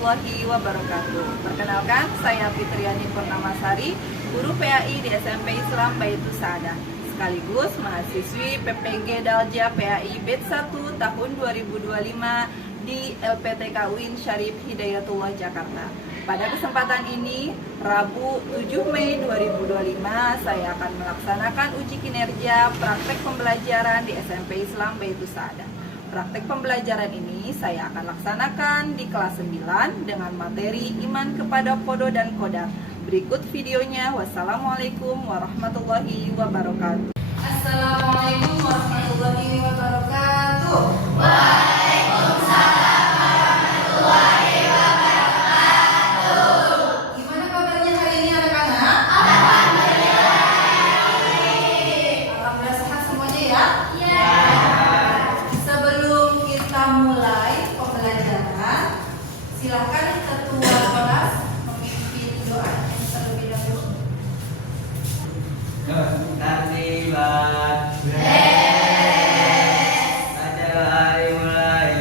warahmatullahi wabarakatuh. Perkenalkan, saya Fitriani Purnamasari, guru PAI di SMP Islam Baitus Saadah, sekaligus mahasiswi PPG Dalja PAI Batch 1 tahun 2025 di LPTK UIN Syarif Hidayatullah Jakarta. Pada kesempatan ini, Rabu 7 Mei 2025, saya akan melaksanakan uji kinerja praktek pembelajaran di SMP Islam Baitus Saadah. Praktek pembelajaran ini saya akan laksanakan di kelas 9 dengan materi iman kepada kodo dan kodar. Berikut videonya. Wassalamualaikum warahmatullahi wabarakatuh. Assalamualaikum warahmatullahi wabarakatuh. Waalaikumsalam warahmatullahi wabarakatuh. Gimana kabarnya hari ini anak-anak? Alhamdulillah. Alhamdulillah sehat semuanya ya? Ya. Sebelum kita mulai pembelajaran, silakan ketua kelas memimpin doa terlebih dahulu. Tertibat Baca hari mulai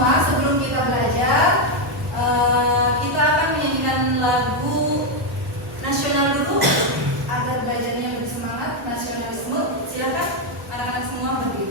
Sebelum kita belajar, kita akan menyanyikan lagu nasional dulu agar belajarnya lebih semangat, nasionalisme. Silakan anak-anak semua berdiri.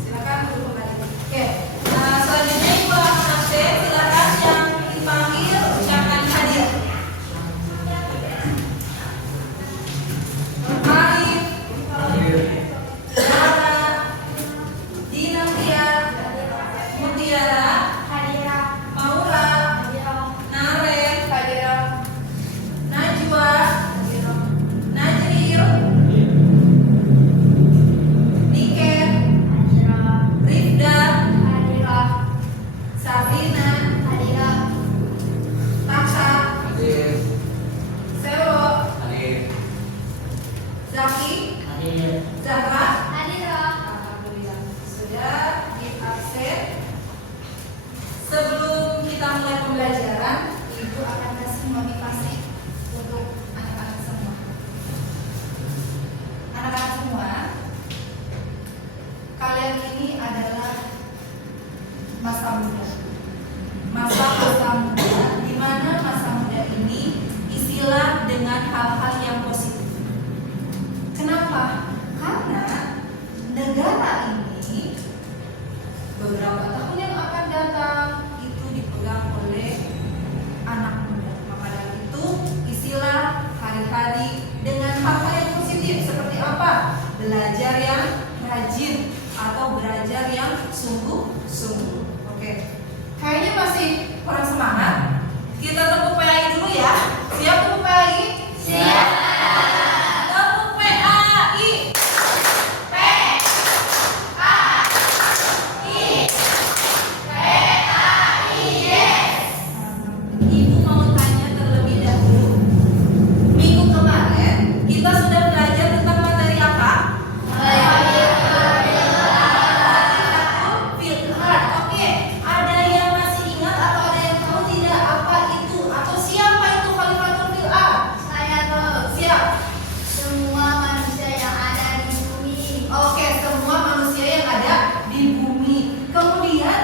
Silakan duduk kembali. Oke. Selanjutnya Ibu akan absen. Silakan yang dipanggil jangan hadir. Arif, Dara, Dinantia, Mutiara, Maura, Naren, Najwa, Najril, Niken, Rifda, Sabrina, Taksa, Hadir Selo, Hadir Zaki, Zahra. Alhamdulillah sudah diabsen. Sebelum kita mulai pembelajaran, Ibu akan kasih motivasi untuk anak-anak semua. Anak-anak semua, kalian ini adalah masa muda. Masa muda, di mana masa muda ini isilah dengan hal-hal yang positif. Kenapa? Karena negara ini beberapa tahun yang akan datang belajar yang rajin atau belajar yang sungguh-sungguh. Oke. Kayaknya masih kurang semangat. Kita tepuk PAI dulu ya. Siap tepuk PAI? Siap. Tepuk PAI. Ibu mau tanya terlebih dahulu. Minggu kemarin kita sudah belajar tentang materi apa? Filhart. Oke, ada yang masih ingat atau ada yang tahu tidak apa itu atau siapa itu Khalifatul Filhart? Saya tahu. Siap. Semua manusia yang ada di bumi. Oke, semua manusia yang ada di bumi. Kemudian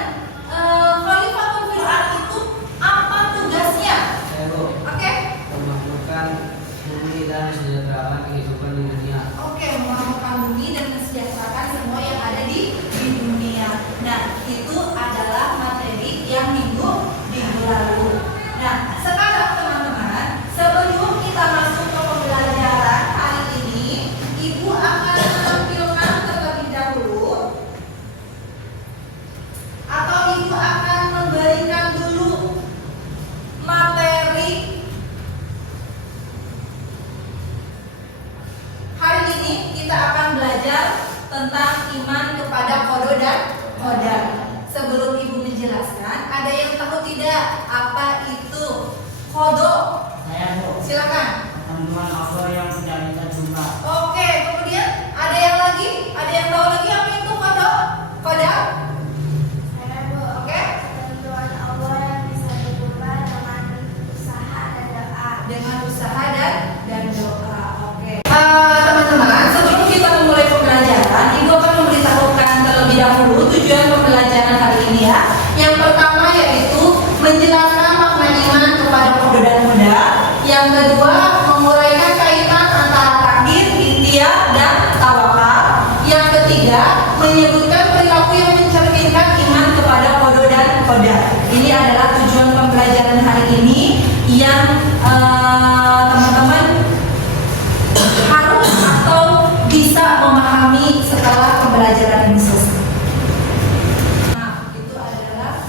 Khalifatul Filhart itu apa tugasnya? Evo, Oke. memakmurkan bumi dan mesejahterakan kehidupan di dunia. Oke, memakmurkan bumi dan mensejahterakan semua yang ada di dunia. Nah, itu adalah materi yang minggu lalu. Nah, sekarang teman-teman, sebelum kita masuk ke pembelajaran hari ini, Ibu akan menampilkan terlebih dahulu atau Ibu akan memberikan dulu materi. Hari ini kita akan belajar tentang iman kepada qada dan qadar. Sebelum Ibu menjelaskan, ada yang tahu tidak apa itu qada? Saya Bu, Silakan. teman-teman Allah yang tidak bisa jumpa. Oke, kemudian ada yang lagi? Ada yang tahu lagi apa itu qada? Qadar? Saya Bu. Oke. Ketentuan Allah yang bisa berubah dengan usaha dan doa. Dengan usaha dan doa. Oke. Teman-teman, sebelum kita memulai pembelajaran, Ibu akan memberitahukan terlebih dahulu tujuan pembelajaran hari ini ya. Yang pertama yaitu menjelaskan makna iman kepada qada dan qadar. Yang kedua, menguraikan kaitan antara takdir, ikhtiar, dan tawakal. Yang ketiga, menyebutkan perilaku yang mencerminkan iman kepada qada dan qadar. Ini adalah tujuan pembelajaran hari ini yang teman-teman harus atau bisa memahami setelah pembelajaran ini selesai. Nah, itu adalah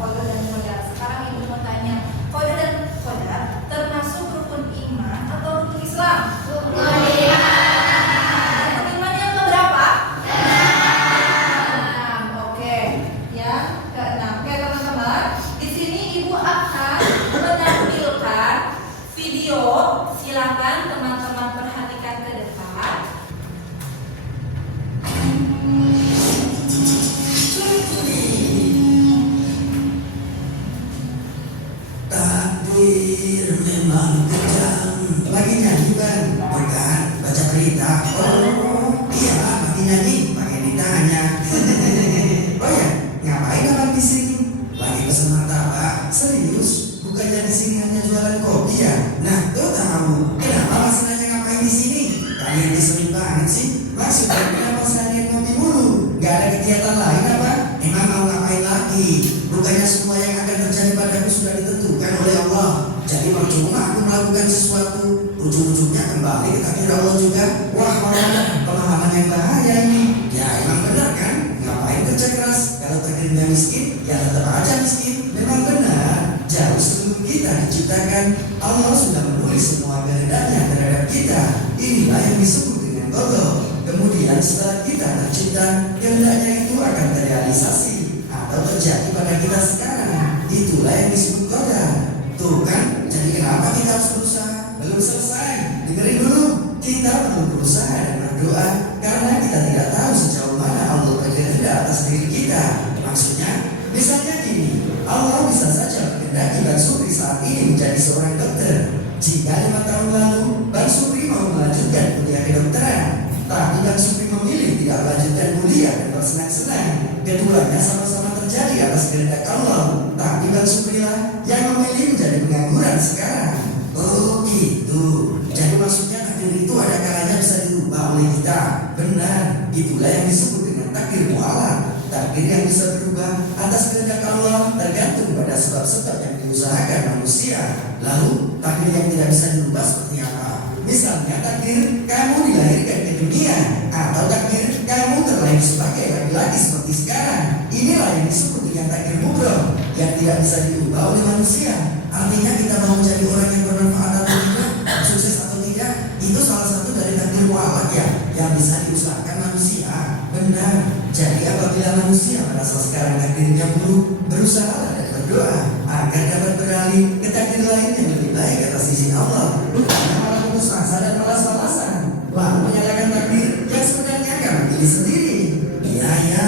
qada dan qadar. Sekarang Ibu mau tanya, qada dan qadar termasuk rukun iman atau rukun Islam? Rukun iman yang keberapa? Keenam. Oke, yang keenam. Oke teman-teman, di sini Ibu akan menampilkan video. Silakan teman-teman perhatikan ke depan. Takdir memang kejam. Lagi nyanyi Bang? Bukan, baca berita. Oh iya, lagi nyanyi pakai ditanya. Oh ya, ngapain abang di sini? Lagi pesen martabak. Serius? Bukannya di sini hanya jualan kopi ya? Nah, tuh tahu. Kenapa masih nanya ngapain di sini? Kalian disebut banget sih. Maksudnya kenapa seharian kopi mulu? Gak ada kegiatan lain apa? Emang mau ngapain lagi? Bukannya semua yang akan terjadi padaku sudah ditentukan oleh Allah. Jadi percuma aku melakukan sesuatu, ujung-ujungnya kembali ke takdir Allah juga. Wah, malah pemahaman yang bahaya ini. Ya emang benar kan? Ngapain kerja keras? Kalau takdirnya miskin, ya tetap aja miskin. Memang benar. Jauh sebelum kita diciptakan, Allah sudah menulis semua kehendaknya terhadap kita. Inilah yang disebut dengan qada. Kemudian setelah kita tercipta, kehendaknya itu akan terrealisasi atau terjadi pada kita sekarang. Itulah yang disebut qadar. Tuh kan, jadi kenapa kita harus berusaha? Belum selesai, dengerin dulu. Kita perlu berusaha dan berdoa karena kita tidak tahu sejauh mana Allah berkehendak atas diri kita. Maksudnya, misalnya gini, Allah bisa saja berkehendaki Bang Supri saat ini menjadi seorang dokter. Jika 5 tahun lalu Bang Supri mau melanjutkan kuliah kedokteran, tapi Bang Supri memilih tidak melanjutkan kuliah dan bersenang-senang, keduanya sama-sama terjadi atas kehendak Allah. Tapi Bang Supri lah yang memilih menjadi pengangguran sekarang. Oh gitu. Jadi maksudnya takdir itu ada kalanya bisa dirubah oleh kita. Benar, itulah yang disebut dengan takdir mu'alaf. Takdir yang bisa berubah atas kehendak Allah tergantung pada sebab-sebab yang diusahakan manusia. Lalu takdir yang tidak bisa dirubah seperti apa? Misalnya takdir kamu dilahirkan ke dunia, atau takdir kamu terlahir sebagai laki-laki seperti sekarang. Inilah yang disebut dengan takdir mubrom, yang tidak bisa diubah oleh manusia. Artinya kita mau menjadi orang yang bermanfaat atau tidak, sukses atau tidak, itu salah satu dari takdir mu'alaq ya, yang bisa diusahakan manusia. Benar. Jadi apabila manusia merasa sekarang takdirnya buruk, berusaha dan berdoa agar dapat beralih ke takdir lain yang lebih baik atas sisi Allah, bukannya malah putus asa dan malas-malasan, lalu menyalahkan takdir yang sebenarnya kamu pilih sendiri. Iya ya,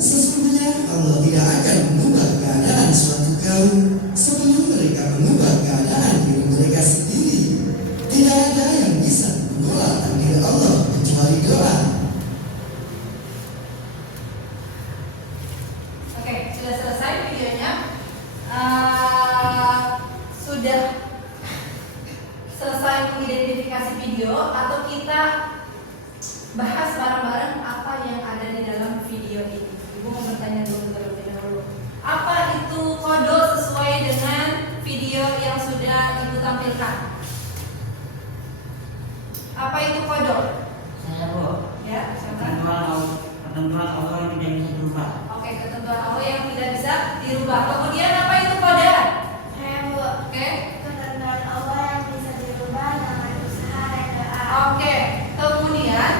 sesungguhnya Allah tidak akan mengubah keadaan suatu kaum sebelum mereka mengubah keadaan diri mereka sendiri. Tidak ada yang bisa menolak takdir Allah kecuali doa. Oke, sudah selesai videonya. Sudah selesai mengidentifikasi video, atau kita bahas bareng-bareng apa yang ada di dalam video ini. Ibu mau bertanya dulu terlebih dahulu. Apa itu kodok sesuai dengan video yang sudah Ibu tampilkan? Apa itu kodok? Saya Bu. Ya, siapa? Ketentuan Allah yang tidak bisa dirubah. Oke, ketentuan Allah yang tidak bisa dirubah. Kemudian apa itu qadar? Saya Bu. Oke. Ketentuan Allah yang bisa dirubah dengan usaha dan doa. Oke. Kemudian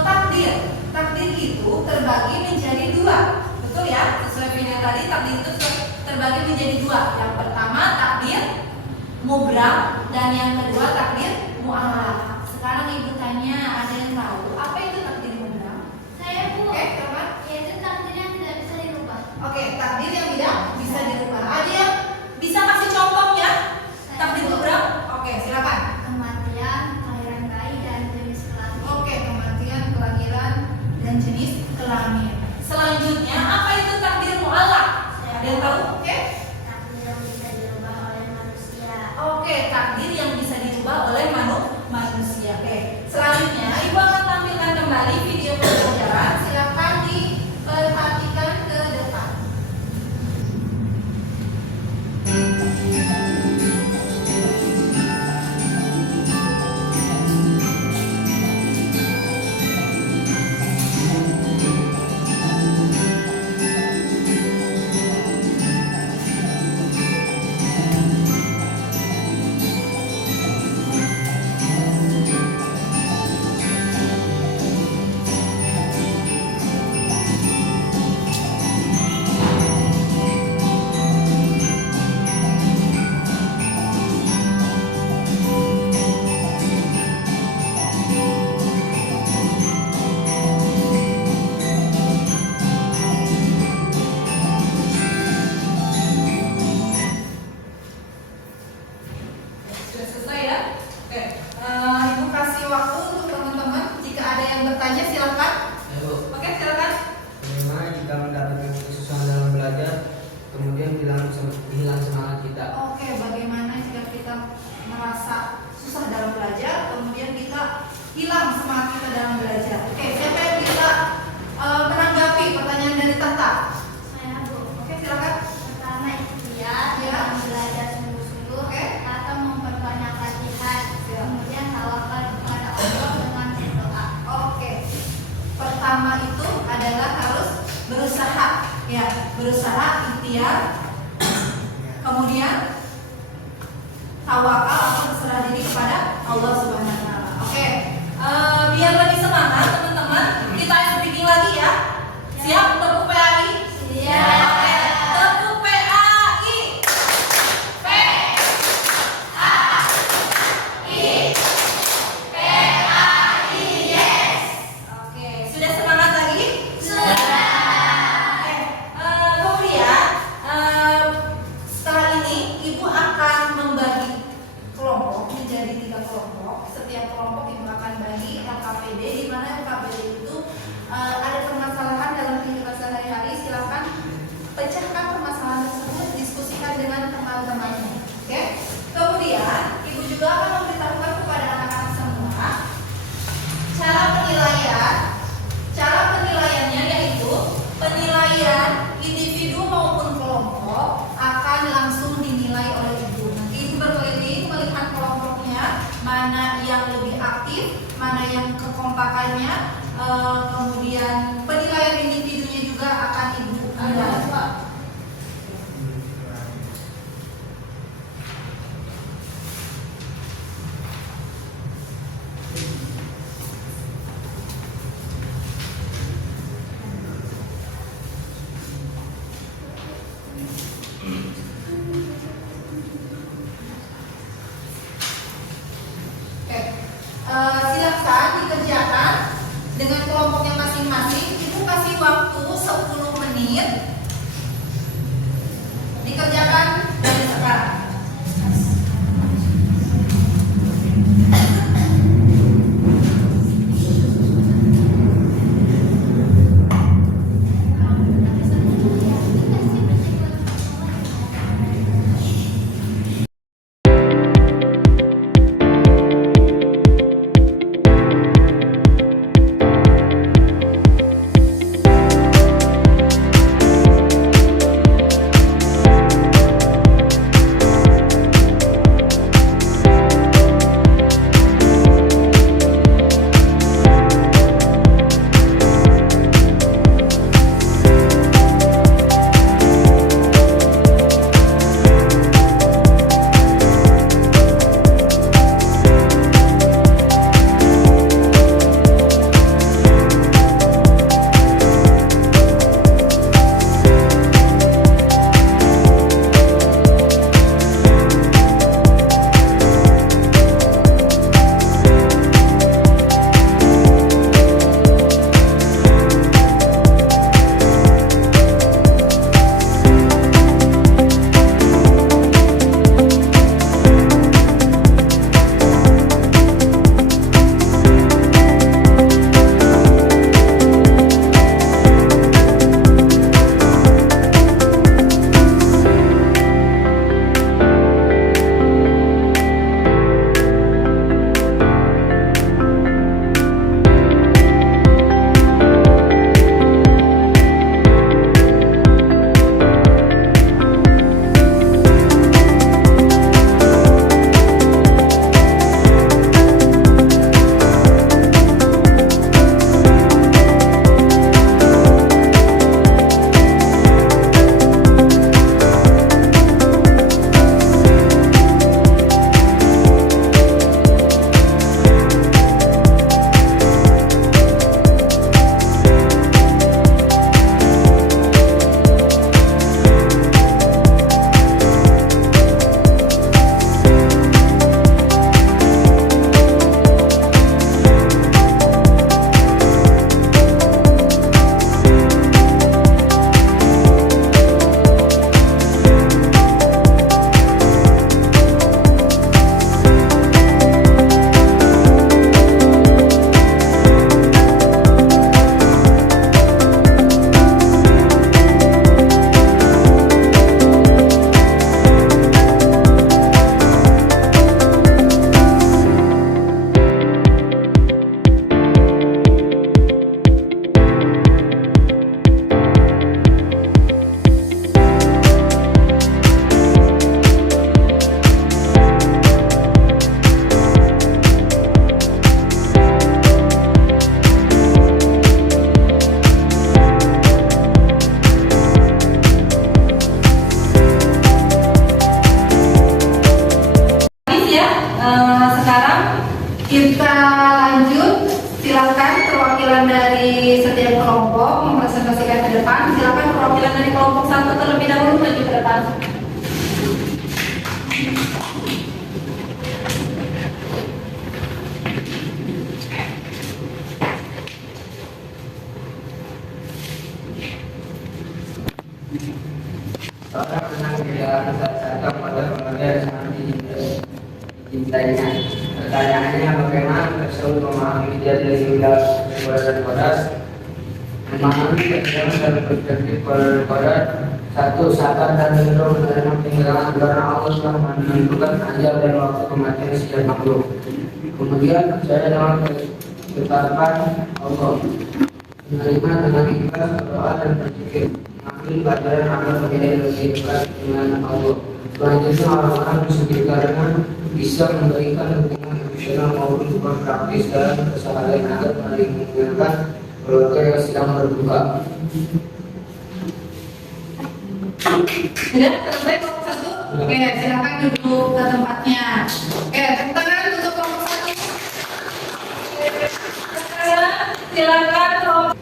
takdir. Takdir itu terbagi menjadi dua. Betul ya? Sesuai video tadi, takdir itu terbagi menjadi dua. Yang pertama takdir mubram, dan yang kedua takdir mu'alaq. Sekarang Ibu tanya, ada yang tahu apa itu takdir mubram? Saya Bu. Oke, silakan. Yaitu takdir yang tidak bisa dirubah. Oke, takdir yang tidak bisa dirubah. Ada yang bisa kasih contohnya? Takdir mubram? Oke, silakan. Kematian, kelahiran bayi, dan jenis kelamin. Oke, kematian, kelahiran, dan jenis kelamin. Selanjutnya, apa itu takdir mu'alaq? Ada yang tahu? Oke. Takdir yang bisa dirubah oleh manusia. Oke, takdir yang bisa dirubah oleh manusia. Oke. Selanjutnya, Ibu akan tampilkan kembali video pembelajaran. Silakan diperhatikan ke depan. Sudah selesai ya? Oke. Ibu kasih waktu untuk teman-teman. Jika ada yang bertanya, silakan. Ya Bu, Oke, silakan. bagaimana jika mendapatkan kesusahan dalam belajar, kemudian hilang semangat kita? Oke, bagaimana jika kita merasa susah dalam belajar, kemudian kita hilang semangat kita dalam belajar? Oke, siapa yang bisa menanggapi pertanyaan dari Tata? Saya Bu. Oke, silakan. Pertama ikhtiar, Ya. belajar sungguh-sungguh, Oke. atau memperbanyak latihan. Ya. Kemudian tawakal kepada Allah dengan berdoa. Oke. Pertama itu adalah harus berusaha, ya, berusaha ikhtiar. Kemudian tawakal atau berserah diri kepada Allah Subhanahu wa taala. Oke. Biar lebih semangat teman-teman, kita speaking lagi ya. Siap untuk PAI? Siap. Oke. Tepuk PAI. Oke, sudah semangat lagi? Sudah. Oke, kemudian setelah ini Ibu akan membagi kelompok menjadi 3 kelompok. Setiap yang lebih aktif, mana yang kekompakannya, kemudian penilaian individunya juga akan Ibu lihat. Silakan dikerjakan dengan kelompoknya masing-masing. Ibu kasih waktu 10 menit. Dikerjakan dari sekarang. Kita lanjut, silakan perwakilan dari setiap kelompok mempresentasikan ke depan. Silakan perwakilan dari kelompok 1 terlebih dahulu maju ke depan. Seorang anak berjalan saat pada keluarga yang sangat dicintainya. Pertanyaannya, bagaimana tersebut memahami dia dari wilayah dan kodas? Memahami kehidupan dan perspektif kodas. 1. Sabar dan cenderung menerima peninggalan karena Allah telah menentukan ajal dan waktu kematian setiap makhluk. Kemudian percaya dengan ketetapan Allah. Menerima dengan ikhlas, berdoa dan berzikir. Mengambil pelajaran amal menjadi lebih dekat dengan Allah. Selanjutnya orang-orang di sekitarnya bisa memberikan dukungan profesional maupun hubungan praktis dalam keseharian agar saling mengingatkan keluarga yang sedang berduka. Sudah selesai kelompok 1? Oke, silakan duduk ke tempatnya. Oke, tepuk tangan untuk kelompok 1. Silakan kelompok.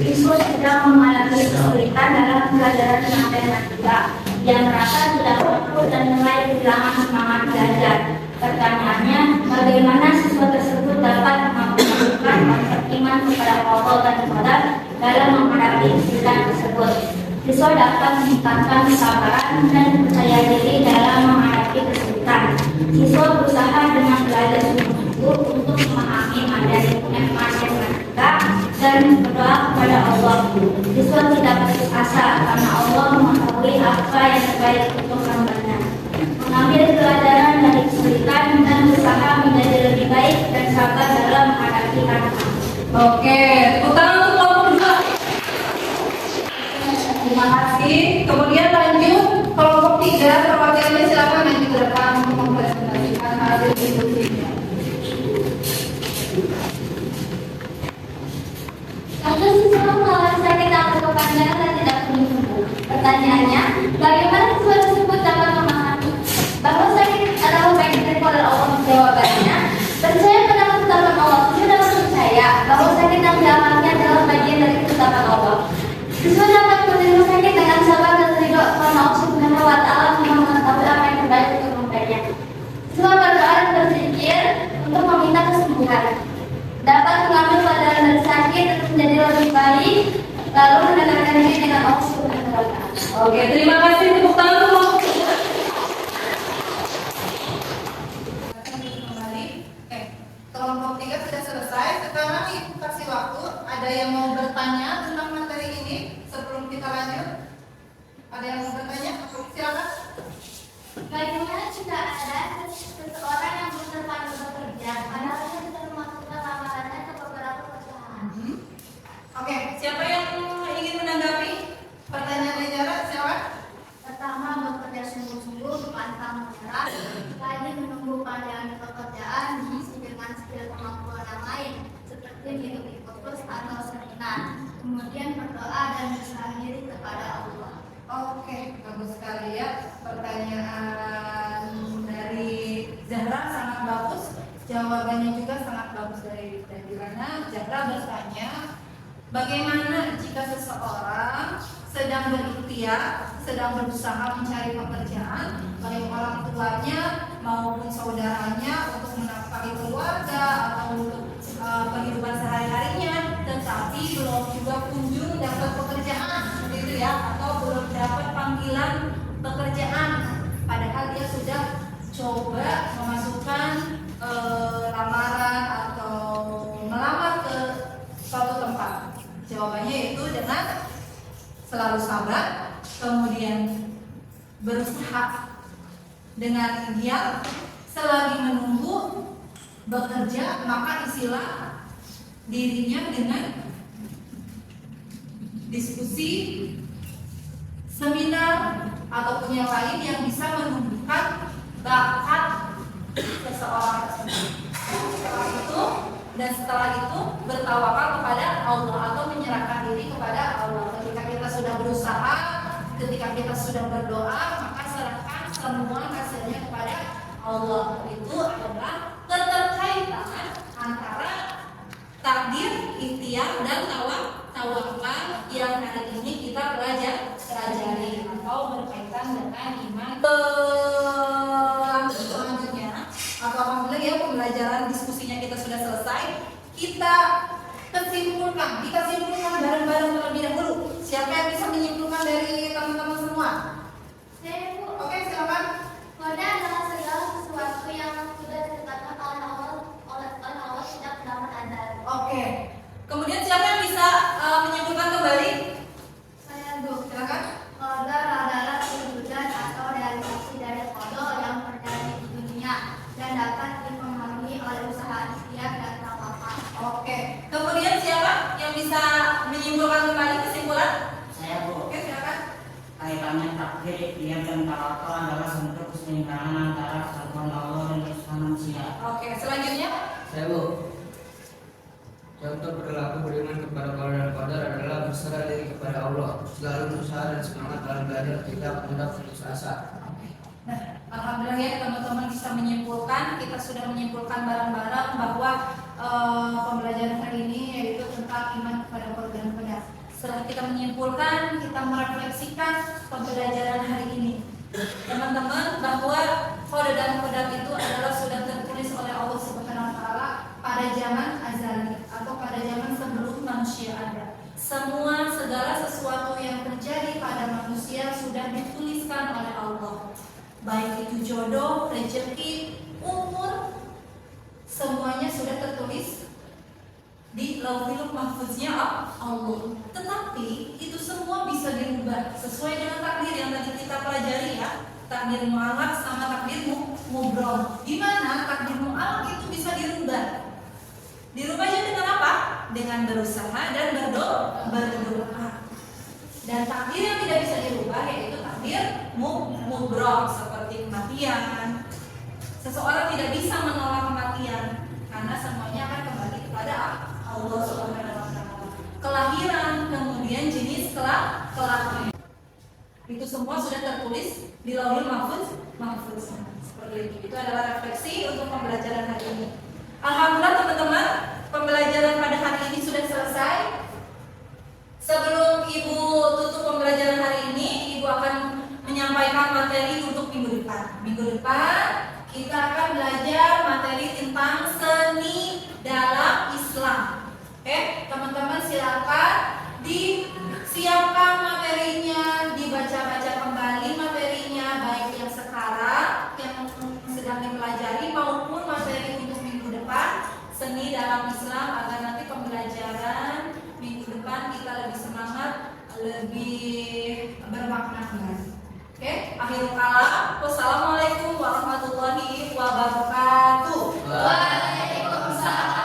Siswa sedang mengalami kesulitan dalam pelajaran matematika. Dia merasa sudah fokus dan mulai kehilangan semangat belajar. Pertanyaannya, bagaimana siswa tersebut dapat menumbuhkan konsep iman kepada Allah dan Qadar dalam menghadapi kesulitan tersebut? Siswa dapat meningkatkan kesabaran dan percaya diri dalam menghadapi kesulitan. Siswa berusaha dengan belajar sungguh-sungguh untuk memahami materi matematika dan berdoa kepada Allah. Siswa tidak putus asa karena Allah mengetahui apa yang terbaik untuk hamba-Nya. Mengambil pelajaran dari kesulitan dan berusaha menjadi lebih baik dan sabar dalam menghadapi tantangan. Oke, tepuk tangan untuk kelompok 2. Terima kasih. Kemudian lanjut kelompok 3, perwakilannya silakan maju ke depan untuk mempresentasikan hasil diskusinya. Satu siswa mengalami sakit atau kepanjangan dan tidak sembuh. Pertanyaannya, bagaimana siswa tersebut dapat memahami bahwa sakit adalah bagian dari Allah? Jawabannya, percaya pada ketetapan Allah. Siswa dapat percaya bahwa sakit yang dialami adalah bagian dari ketetapan Allah. Siswa dapat menerima sakit dengan sabar dan ridho karena Allah Subhanahu wa Ta'ala memang mengetahui apa yang terbaik untuk hamba-Nya. Siswa berdoa dan berzikir untuk meminta kesembuhan. Dapat mengambil pelajaran dari sakit untuk menjadi lebih baik, lalu mendekatkan diri dengan Allah Subhanahu wa Ta'ala. Oke, terima kasih. Tepuk tangan untuk kelompok 3. Kembali. Kelompok 3 sudah selesai. Sekarang Ibu kasih waktu. Ada yang mau bertanya tentang materi ini sebelum kita lanjut? Ada yang mau bertanya? Silakan. Bagaimana jika ada seseorang yang terpandu bekerja, padahal dia sudah memasukkan lamarannya ke beberapa perusahaan? Oke, siapa yang ingin menanggapi pertanyaan Lejara? Siapa? Pertama, bekerja sungguh-sungguh, pantang menyerah. Lagi menunggu panggilan pekerjaan diisi dengan skill kemampuan yang lain, seperti mengikuti fokus atau seminar. Kemudian berdoa dan berserah diri kepada Allah. Oke, bagus sekali ya. Pertanyaan dari Zahra sangat bagus. Jawabannya juga sangat bagus dari karena Zahra bertanya, bagaimana jika seseorang sedang berikhtiar, sedang berusaha mencari pekerjaan, baik orang tuanya maupun saudaranya untuk menafkahi keluarga atau untuk kehidupan sehari-harinya, tetapi belum juga kunjung dapat pekerjaan, gitu ya, atau belum dapat panggilan pekerjaan, padahal dia sudah coba memasukkan lamaran atau melamar ke suatu tempat. Jawabannya itu dengan selalu sabar, kemudian berusaha dengan giat, selagi menunggu bekerja, maka isilah dirinya dengan diskusi, seminar, ataupun yang lain yang bisa menumbuhkan bakat seseorang tersebut. Setelah itu bertawakal kepada Allah atau menyerahkan diri kepada Allah. Ketika kita sudah berusaha, ketika kita sudah berdoa, maka serahkan semua hasilnya kepada Allah. Itu adalah keterkaitan antara takdir, ikhtiar, dan tawakal yang hari ini kita pelajari atau berkaitan dengan iman. Selanjutnya, atau alhamdulillah ya, pembelajaran diskusinya kita sudah selesai. Kita simpulkan bareng-bareng terlebih dahulu. Siapa yang bisa menyimpulkan dari teman-teman semua? Saya, Bu. Oke, silakan. Qada adalah segala sesuatu yang sudah ditetapkan oleh Allah sejak zaman azal. Oke. Kemudian siapa yang bisa menyimpulkan kembali? Saya, Bu. Silakan. Qada adalah perwujudan atau realisasi dari qada yang terjadi di dunia dan dapat dipengaruhi oleh usaha ikhtiar dan tawakal. Oke. Kemudian siapa yang bisa menyimpulkan kembali kesimpulan? Saya, Bu. Oke, silakan. Kaitannya takdir, ikhtiar dan tawakal adalah bentuk keseimbangan antara kesatuan Allah dan kesatuan manusia. Oke, selanjutnya. Saya Bu. Contoh perilaku beriman kepada Allah dan Qadar adalah berserah diri kepada Allah, selalu berusaha dan semangat dalam belajar tidak mudah putus asa. Nah, alhamdulillah ya teman-teman bisa menyimpulkan, kita sudah menyimpulkan bareng-bareng bahwa pembelajaran hari ini yaitu tentang iman kepada Allah dan Qadar. Setelah kita menyimpulkan, kita merefleksikan pembelajaran hari ini. Teman-teman, bahwa qada dan qadar itu adalah sudah tertulis oleh Allah Subhanahu wa taala pada zaman azali atau pada zaman sebelum manusia ada. Semua segala sesuatu yang terjadi pada manusia sudah dituliskan oleh Allah. Baik itu jodoh, rezeki, umur, semuanya sudah tertulis di Lauhul Mahfuznya Allah. Tetapi itu semua bisa dirubah sesuai dengan takdir yang tadi kita pelajari ya. Takdir mu'allaq sama takdir mubrom. Di mana takdir mu'allaq itu bisa dirubah. Dirubahnya dengan apa? Dengan berusaha dan berdoa. Dan takdir yang tidak bisa dirubah yaitu takdir mubrom, seperti kematian. Seseorang tidak bisa menolak kematian karena semuanya akan kembali kepada Allah Subhanahu wa taala. Kelahiran, kemudian jenis kelahiran. Itu semua sudah tertulis di Lauhul Mahfuz. Seperti itu. Itu adalah refleksi untuk pembelajaran hari ini. Alhamdulillah teman-teman, pembelajaran pada hari ini sudah selesai. Sebelum Ibu tutup pembelajaran hari ini, Ibu akan menyampaikan materi untuk minggu depan. Minggu depan kita akan belajar materi tentang seni dalam Islam. Oke, teman-teman silakan disiapkan materinya, dibaca-baca kembali materinya, baik yang sekarang yang sedang dipelajari maupun materi untuk minggu depan seni dalam Islam, agar nanti pembelajaran minggu depan kita lebih semangat, lebih bermakna kembali. Oke, akhirul kalam. Wassalamualaikum warahmatullahi wabarakatuh. Waalaikumsalam.